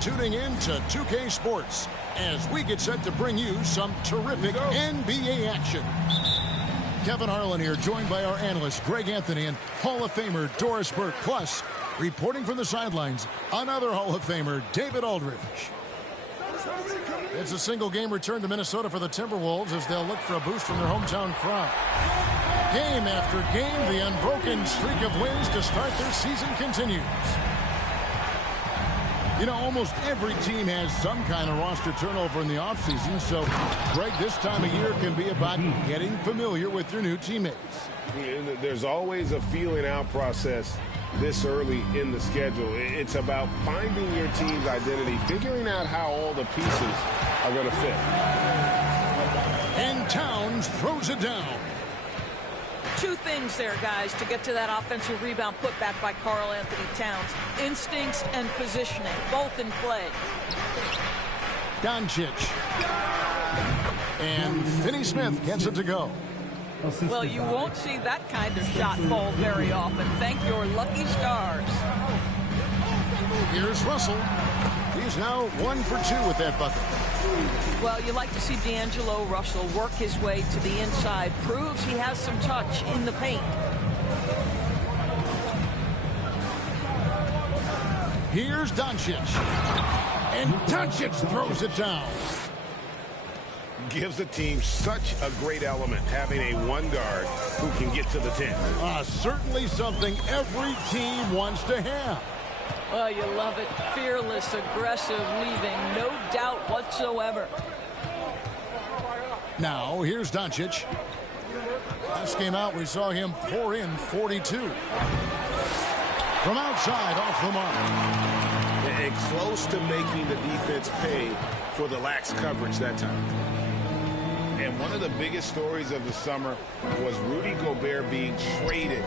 Tuning in to 2K Sports as we get set to bring you some terrific NBA action. Kevin Harlan here, joined by our analyst Greg Anthony and Hall of Famer Doris Burke. Plus, reporting from the sidelines, another Hall of Famer, David Aldridge. It's a single-game return to Minnesota for the Timberwolves as they'll look for a boost from their hometown crowd. Game after game, the unbroken streak of wins to start their season continues. You know, almost every team has some kind of roster turnover in the offseason, so, Greg, this time of year can be about getting familiar with your new teammates. There's always a feeling-out process this early in the schedule. It's about finding your team's identity, figuring out how all the pieces are going to fit. And Towns throws it down. Two things there, guys, to get to that offensive rebound putback by Karl Anthony Towns. Instincts and positioning, both in play. Doncic. And Finney Smith gets it to go. Well, you won't see that kind of shot fall very often. Thank your lucky stars. Here's Russell. He's now 1 for 2 with that bucket. Well, you like to see D'Angelo Russell work his way to the inside. Proves he has some touch in the paint. Here's Doncic. And Doncic throws it down. Gives the team such a great element, having a one guard who can get to the 10. Certainly something every team wants to have. Oh, you love it. Fearless, aggressive, leaving no doubt whatsoever. Now, here's Doncic. Last game out, we saw him pour in 42. From outside, off the mark. And close to making the defense pay for the lax coverage that time. And one of the biggest stories of the summer was Rudy Gobert being traded.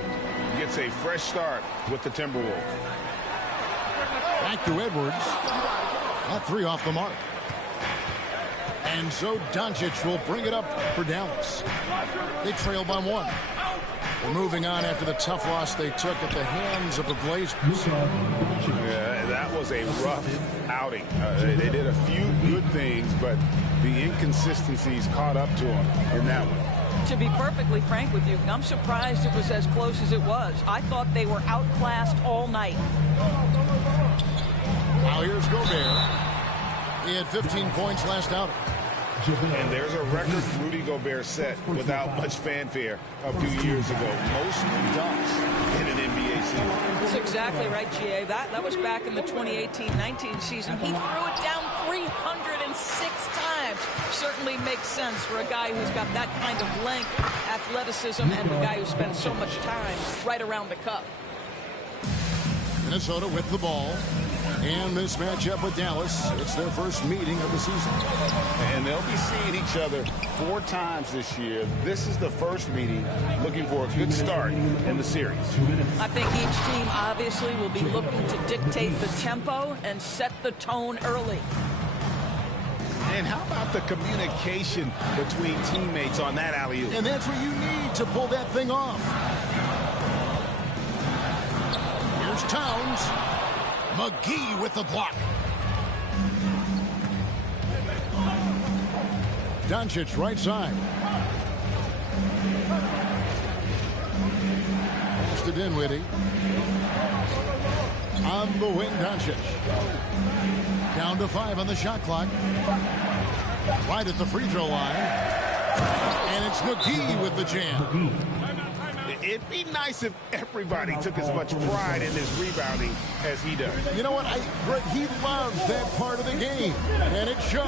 Gets a fresh start with the Timberwolves. Back to Edwards. That 3 off the mark. And so Doncic will bring it up for Dallas. They trail by 1. They're moving on after the tough loss they took at the hands of the Blazers. Yeah, that was a rough outing. They did a few good things, but the inconsistencies caught up to them in that one. To be perfectly frank with you, I'm surprised it was as close as it was. I thought they were outclassed all night. Now here's Gobert. He had 15 points last outing. And there's a record Rudy Gobert set without much fanfare a few years ago. Most dunks in an NBA season. That's exactly right, GA. That was back in the 2018-19 season. He threw it down 306 times. Certainly makes sense for a guy who's got that kind of length, athleticism, and a guy who spends so much time right around the cup. Minnesota with the ball. And this matchup with Dallas, it's their first meeting of the season. And they'll be seeing each other 4 times this year. This is the first meeting, looking for a good start in the series. I think each team obviously will be looking to dictate the tempo and set the tone early. And how about the communication between teammates on that alley-oop? And that's what you need to pull that thing off. Here's Towns. McGee with the block. Doncic right side. Passed to Dinwiddie. On the wing, Doncic. Down to 5 on the shot clock. Right at the free throw line. And it's McGee with the jam. It'd be nice if everybody took as much pride in his rebounding as he does. You know what? Greg, he loves that part of the game, and it shows.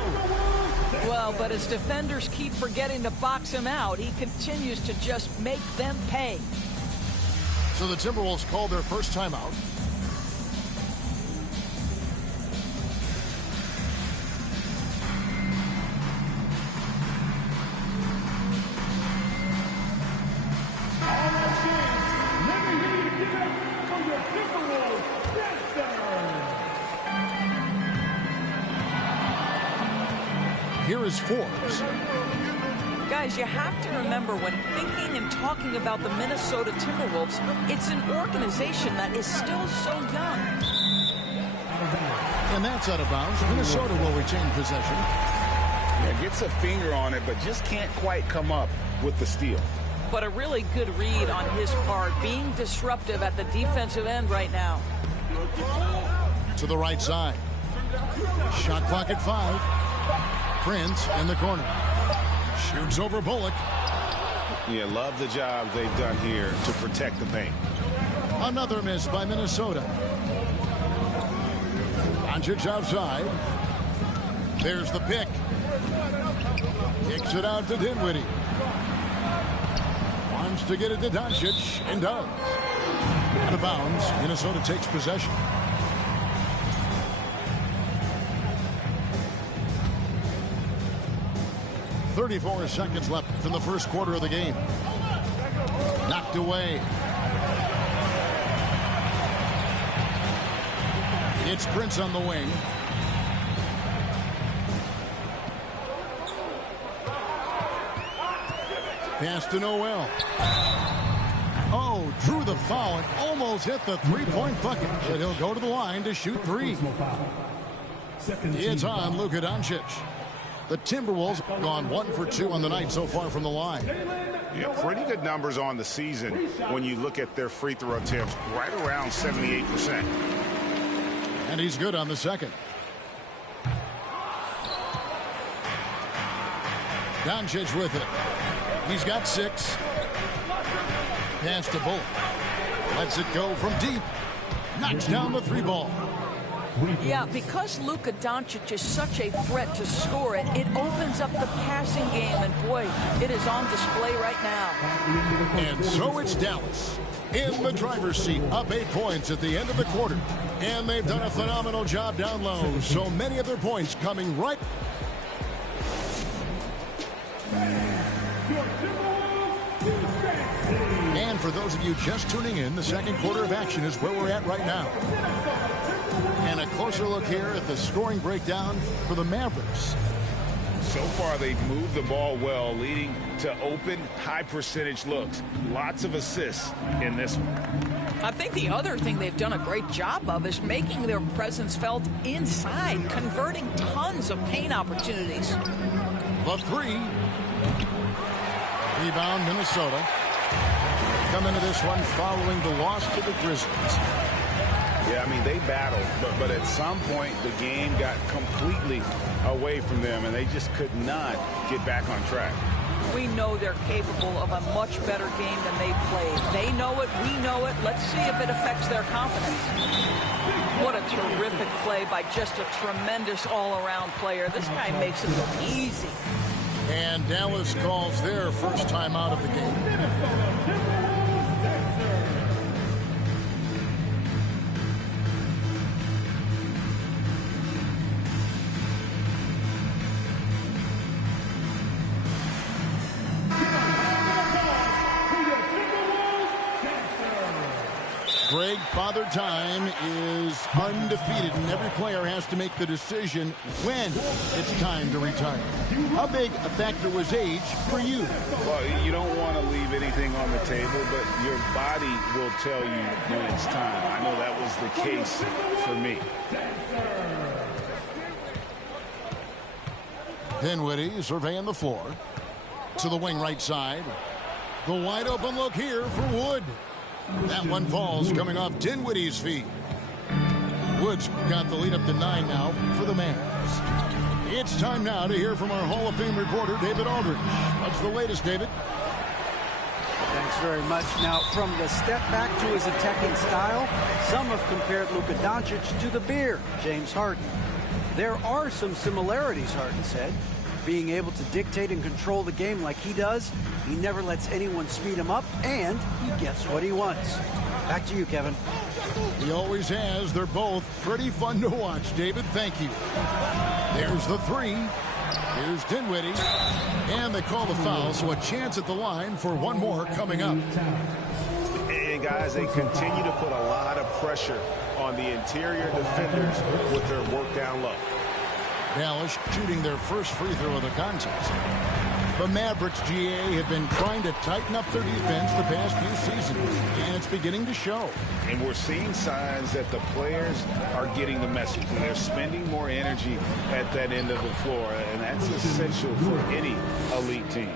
Well, but as defenders keep forgetting to box him out, he continues to just make them pay. So the Timberwolves called their first timeout. Here is Forbes. Guys, you have to remember when thinking and talking about the Minnesota Timberwolves, it's an organization that is still so young. And that's out of bounds. Minnesota will retain possession. Yeah, gets a finger on it, but just can't quite come up with the steal. But a really good read on his part, being disruptive at the defensive end right now. To the right side. Shot clock at 5. Prince in the corner. Shoots over Bullock. Yeah, love the job they've done here to protect the paint. Another miss by Minnesota. Doncic outside. There's the pick. Kicks it out to Dinwiddie. Wants to get it to Doncic and does. Out of bounds. Minnesota takes possession. .34 seconds left in the first quarter of the game. Knocked away. It's Prince on the wing. Pass to Noel. Oh, drew the foul and almost hit the three-point bucket. But he'll go to the line to shoot 3. It's on Luka Doncic. The Timberwolves have gone 1 for 2 on the night so far from the line. Yeah, pretty good numbers on the season when you look at their free throw attempts, right around 78%. And he's good on the second. Doncic with it. He's got 6. Pass to Bullock. Lets it go from deep. Knocks down the 3 ball. Yeah, because Luka Doncic is such a threat to score it, it opens up the passing game, and boy, it is on display right now. And so it's Dallas in the driver's seat, up 8 points at the end of the quarter. And they've done a phenomenal job down low, so many of their points coming right. And for those of you just tuning in, the second quarter of action is where we're at right now. And a closer look here at the scoring breakdown for the Mavericks. So far, they've moved the ball well, leading to open, high-percentage looks. Lots of assists in this one. I think the other thing they've done a great job of is making their presence felt inside, converting tons of paint opportunities. The 3. Rebound, Minnesota. Come into this one following the loss to the Grizzlies. Yeah, I mean, they battled, but at some point the game got completely away from them, and they just could not get back on track. We know they're capable of a much better game than they played. They know it, we know it. Let's see if it affects their confidence. What a terrific play by just a tremendous all-around player. This guy makes it look easy. And Dallas calls their first time out of the game. Greg, Father Time is undefeated, and every player has to make the decision when it's time to retire. How big a factor was age for you? Well, you don't want to leave anything on the table, but your body will tell you when it's time. I know that was the case for me. Dinwiddie surveying the floor. To the wing right side. The wide open look here for Wood. That one falls coming off Dinwiddie's feet. Woods got the lead up to 9 now for the Mavs. It's time now to hear from our Hall of Fame reporter, David Aldridge. What's the latest, David? Thanks very much. Now, from the step back to his attacking style, some have compared Luka Doncic to the Bear, James Harden. There are some similarities, Harden said. Being able to dictate and control the game like he does, he never lets anyone speed him up, and he gets what he wants. Back to you, Kevin. He always has. They're both pretty fun to watch, David. Thank you. There's the 3. Here's Dinwiddie. And they call the foul, so a chance at the line for one more coming up. And, guys, they continue to put a lot of pressure on the interior defenders with their work down low. Dallas shooting their first free throw of the contest. The Mavericks, GA, have been trying to tighten up their defense the past few seasons, and it's beginning to show. And we're seeing signs that the players are getting the message, and they're spending more energy at that end of the floor, and that's essential for any elite team.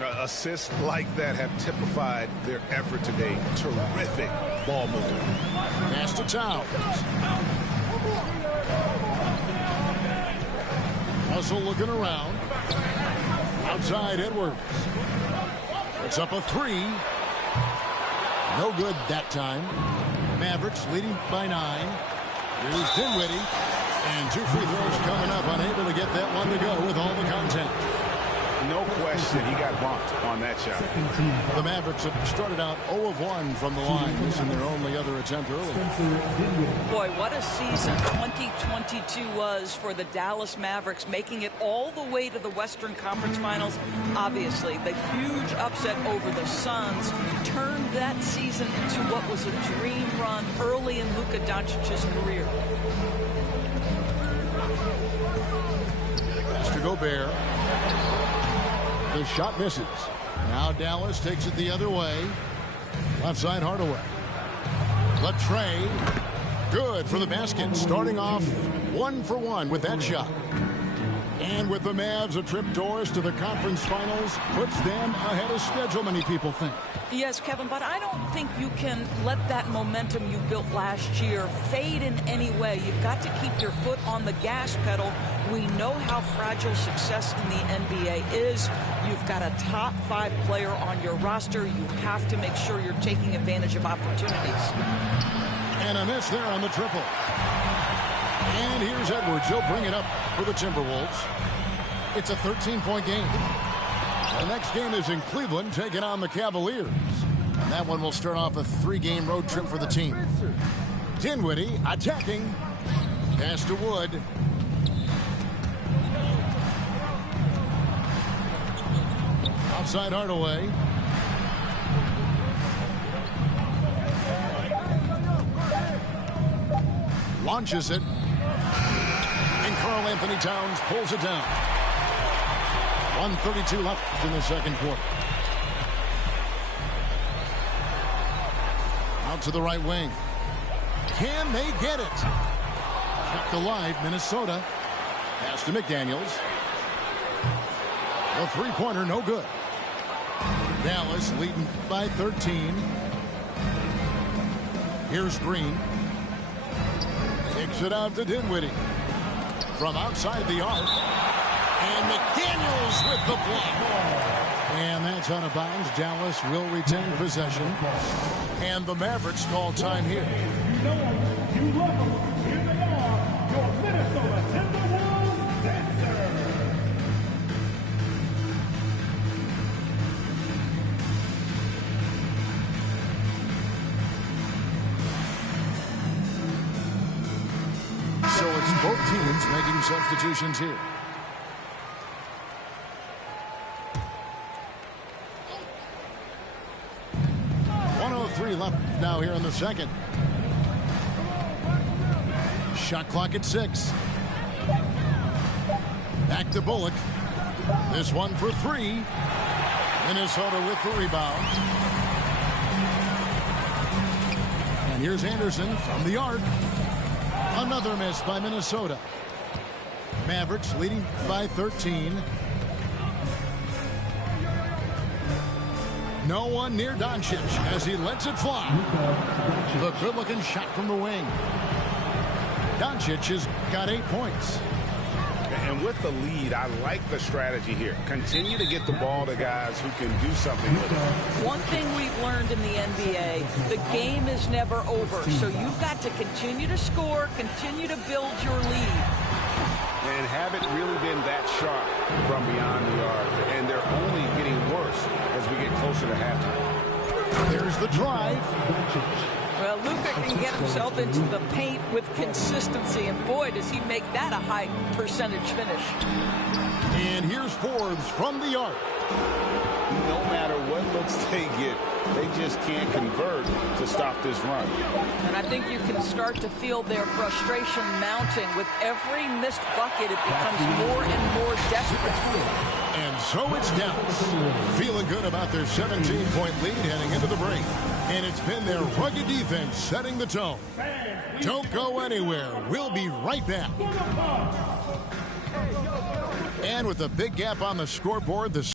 Assists like that have typified their effort today. Terrific ball movement. Pass to Towns. Russell looking around. Outside Edwards. It's up a three. No good that time. Mavericks leading by 9. Here's Dinwiddie. And 2 free throws coming up. Unable to get that one to go with all the contact. No question, he got bumped on that shot. The Mavericks have started out 0 of 1 from the line. This is their only other attempt early. Boy, what a season 2022 was for the Dallas Mavericks, making it all the way to the Western Conference Finals. Obviously, the huge upset over the Suns turned that season into what was a dream run early in Luka Doncic's career. Pass to Gobert. The shot misses. Now Dallas takes it the other way. Left side Hardaway. Latrey. Good for the basket. Starting off 1 for 1 with that shot. And with the Mavs, a trip doors to the conference finals puts them ahead of schedule, many people think. Yes, Kevin, but I don't think you can let that momentum you built last year fade in any way. You've got to keep your foot on the gas pedal. We know how fragile success in the NBA is. You've got a top 5 player on your roster. You have to make sure you're taking advantage of opportunities. And a miss there on the triple. And here's Edwards. He'll bring it up for the Timberwolves. It's a 13-point game. The next game is in Cleveland, taking on the Cavaliers. And that one will start off a 3-game road trip for the team. Dinwiddie attacking. Pass to Wood. Outside Hardaway. Launches it. And Karl Anthony Towns pulls it down. 1:32 left in the second quarter. Out to the right wing. Can they get it? Kept alive, Minnesota. Pass to McDaniels. The three-pointer, no good. Dallas leading by 13. Here's Green. Takes it out to Dinwiddie. From outside the arc. And McDaniels with the block. And that's out of bounds. Dallas will retain possession. And the Mavericks call time here. You know them, you love them. Here they are, your Minnesota Timberwolves dancers. So it's both teams making substitutions here. Left now here in the second. Shot clock at 6. Back to Bullock. This one for 3. Minnesota with the rebound. And here's Anderson from the arc. Another miss by Minnesota. Mavericks leading by 13. No one near Doncic as he lets it fly. The good-looking shot from the wing. Doncic has got 8 points. And with the lead, I like the strategy here. Continue to get the ball to guys who can do something with it. One thing we've learned in the NBA, the game is never over. So you've got to continue to score, continue to build your lead. And have it really been that sharp from beyond the arc. And they're only getting worse as we get closer to halftime. There's the drive. Well, Luka can get himself into the paint with consistency, and boy, does he make that a high percentage finish. And here's Forbes from the arc. No matter what looks they get, They just can't convert to stop this run. And I think you can start to feel their frustration mounting. With every missed bucket, it becomes more and more desperate. And so it's Dallas, feeling good about their 17-point lead heading into the break. And it's been their rugged defense setting the tone. Don't go anywhere. We'll be right back. And with a big gap on the scoreboard, the